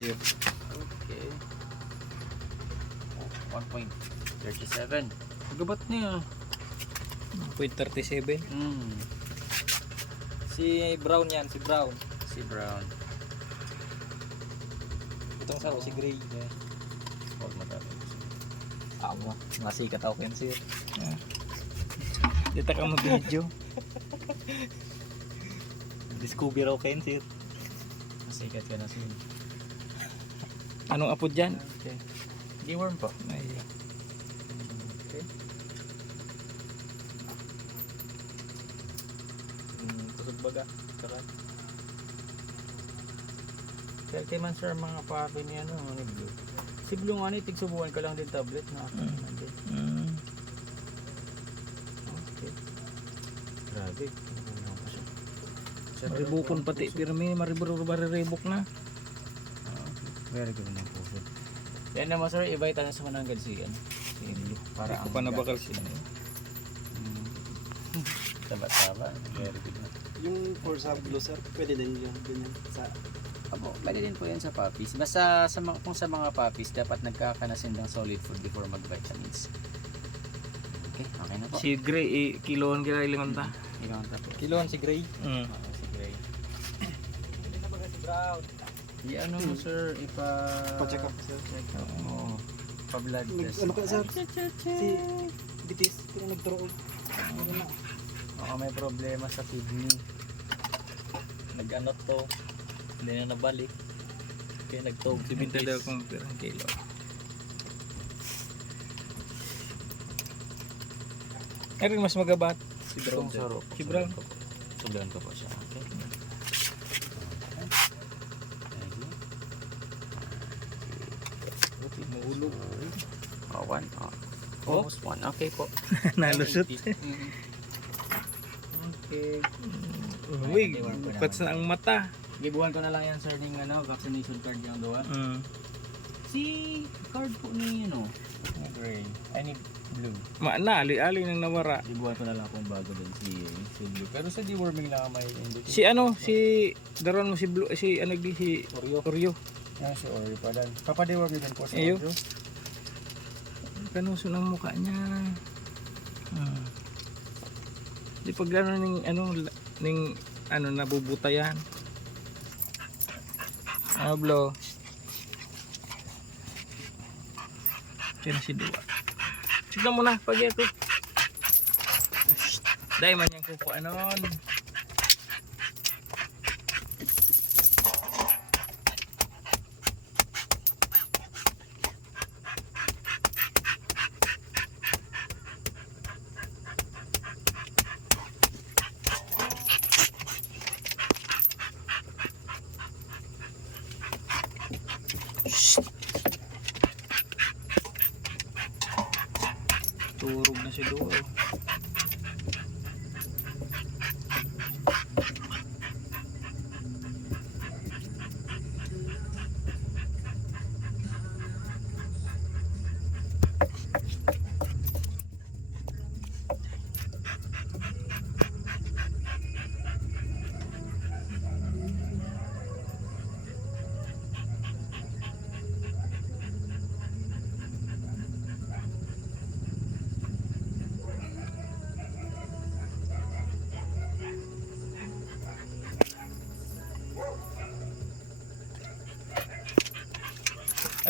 Yun. Okay. 1.37. Gabat niya. 0.37. Si Brown yan, si Brown. Si Brown. Itong sa si Gray. Huwag matapos. Amo, nasikat ako yan sir. Dito ka mag-video. Discover ako kayo sir. Masikat ka na sir. Anong apod dyan? Okay. Deworm po. Ay, Okay. kusog baga. Sarap. Kaya man sir mga papi ni ano ni Blue. Si Blue nga ni tigsubukan ka lang din tablet na ako. Okay. Grabe. Maribukon pati pirmi, maribuk na. Very good na po. Yan naman sir, iba'y tayo sa mananggad si ano. Si Blue. Para Hindi ko ang pa nabakal gatas siya. na yun. Taba-taba. Very good na. Yung for sa blue sir, pwede din yung ganyan sa Abo, pwede din po yan sa puppies. Basta kung sa mga puppies, dapat nagkakanasin ng solid food before mag-vitamins. Okay, okay na po. Si Gray, kiloan kaya ilangan ta. Ilang ta po. Kiloan si Gray? Si Gray. Hindi na baga si Brown. Di ano mo sir, pa-check up sir. check up mo. Pa-blood test. Ano ka sir? Si Bitis, pero nagturo. Ano na? Baka may problema sa kidney. Nag-ano to. Hindi na nabalik. Kaya nag-tog si Bitis. Daw kung pirang kilo. Ay mas magabat. Si Brown. Si Brown. Sulan ko po siya. Okay. Mahulog. Oh, one. Oh. Almost one. Okay po. Nalusot. Okay. Uy, pats na ang mata. Gibuhan ko na lang yan sir ng vaccination card yung doon. Si card po ni gray. I need blue. Maana, ali-ali nang nawara. Gibuhan ko na lang kung bago din si blue. Pero sa deworming lang may indication. Si ano, si daron mo si Blue, si ano di si Oreo. Yan si Ori pa dan. Papa-deworming din po si Ayo. Oreo. Kanuso ng mukha niya. Di pag gano'n ning nabubuta yan. Blo. Kaya si Dua. Sigla mo na, pag ako. Dahil man yung kuko anon. Turog na si Dua.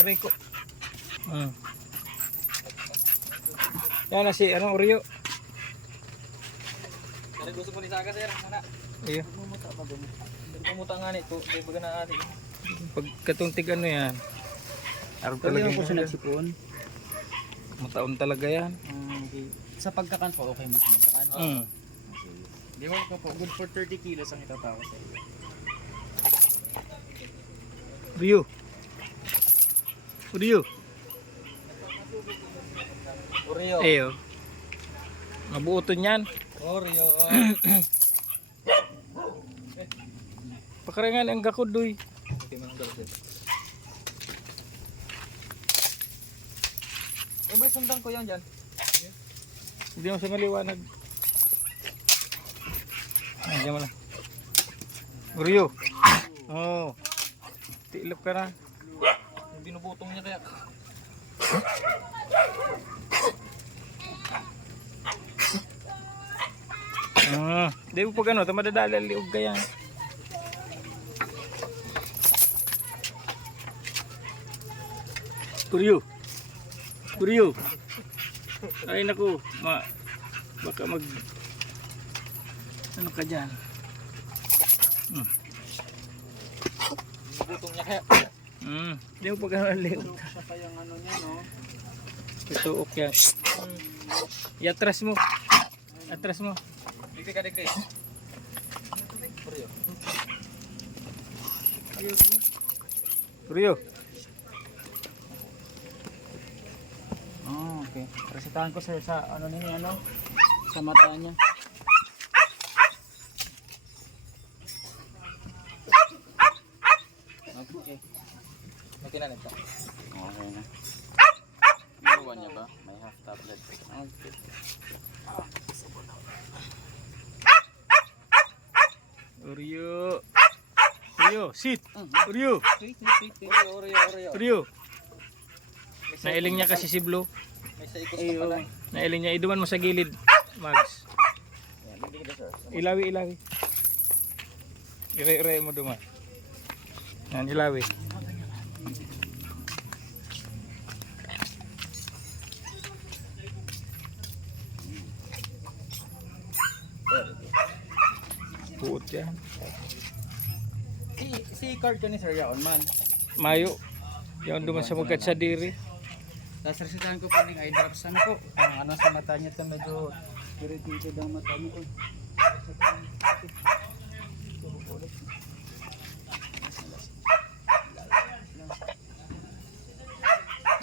Aray ko. Yan na si Oreo. Kaya gusto ko ni Saga sir, mana. Iyo. Mumuta pa din. Pumuta nga nito, di ba na ati. Pag katuntig ano yan. Araw talaga Talaga po siya nagsipon. Mataon talaga yan. Okay. Sa pagkakan po, okay mas magkakan. Deworm ko po, good for 30 kilos ang itatawag sa iyo. Oreo. Oreo. Ayo. Mabuoton yan. Oreo. Pakarangan ang gakudoy. Okay, manong sir. Ba sundan ko yan dyan. Hindi mo siya maliwanag. Ay, dyan mo lang. Oreo. Oh. Tilap ka na. binubutong niya kaya. Di mo pag ano, tamadadala liog kaya. Kuryo. Ay naku, baka mag ano ka dyan. Butong niya kaya. Di mo pag ano liog. Siya pa yung ano niya, no? Ituok yan. Iatras mo. Atras mo. Digri ka, digri. Kuryo. Oh, okay. Resetahan ko sir sa ano niya, ano? Sa mata niya. Okay. May tinanin ka. Okay na. Inuwan niya ba? May half tablet. Okay. Oreo, sit. Oreo. Nailing niya kasi si Blue. May sa ikot na pala. Nailing niya. Iduman mo sa gilid, Mags. Ilawi. Ire mo duman. Yan, ilawi. Puot yan. Si card ka ni Sir Yaon man. Mayo. Yan duman sa magkat sa diri. Tapos resetahan ko pa ng eye drops. Ano po? Ang ano sa mata niya ito medyo irritated ang mata niya.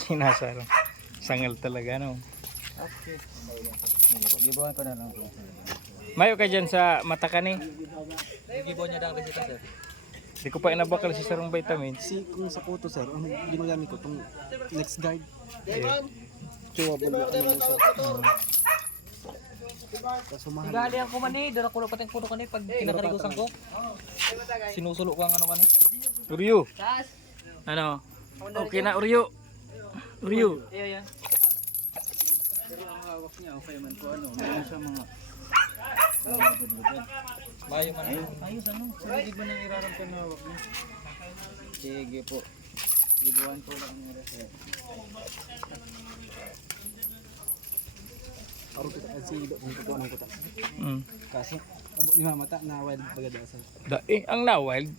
Sinasarang. Sangal talaga, no? Okay. Gibuhan ko na lang po. Mayo ka dyan sa mata ka ni. Gibuhan niya daw reseta sir. Di ko pa inabakal si sarong vitamins. Si kung sa photo sir, ang ginagamit ko itong next guard. Yeah. Chewable mo ano sa. Kasumahan. Gali ang kumani, dara ko pateng puno kanay pag kinakarigusan ko. Sinusulo ko ang ano kanay. Oreo. Ano? Okay na Oreo. Oreo. Iya yan. Pero ang hawak niya okay man ko ano, meron siya mga Mayo man. ayos ano, sarili ba nang irarampan na hawak niya? Sige po. Gibuhan ko lang nila sir. Aron kita kasi kung kukuha ng kuta. Kaso abo ni mamata na wild pagadasan. Ang na wild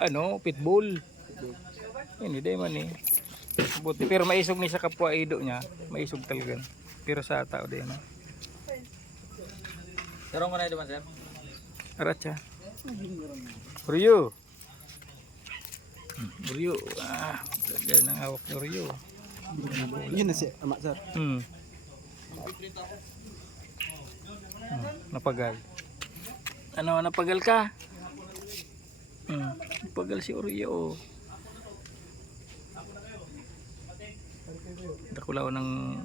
ano, pitbull. Ini day man eh. Buti pero maisog ni sa kapwa ido niya, maisog talaga. Pero sa tao din no. Pero mo na ito man sir. Arat siya. Oreo. Oreo. Ganda ng hawak ni Oreo. Yun na si ama sir. Napagal. Ano, napagal ka? Napagal si Oreo. Dakulaw ng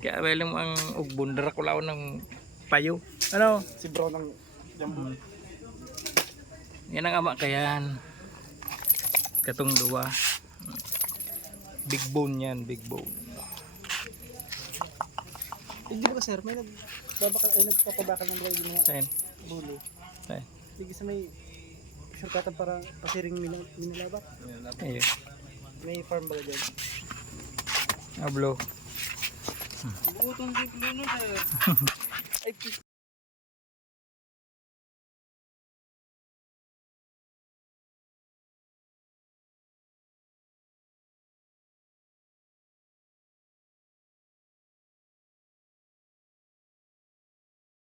kaya welong ang ugbon, dakulaw ng payo. Ano? Si bro ng jumbo. Yan ang ama kayan. Katong duwa. Big bone yan, big bone. Hindi ba sir, may nagpapabakal ng buhay mga Sayin. bulo. Sayin. Hindi sa may shortcutan para pasiring minalabak. Ayun. May farm ba dyan? Ablo. Butong si Blue na sir. Ay,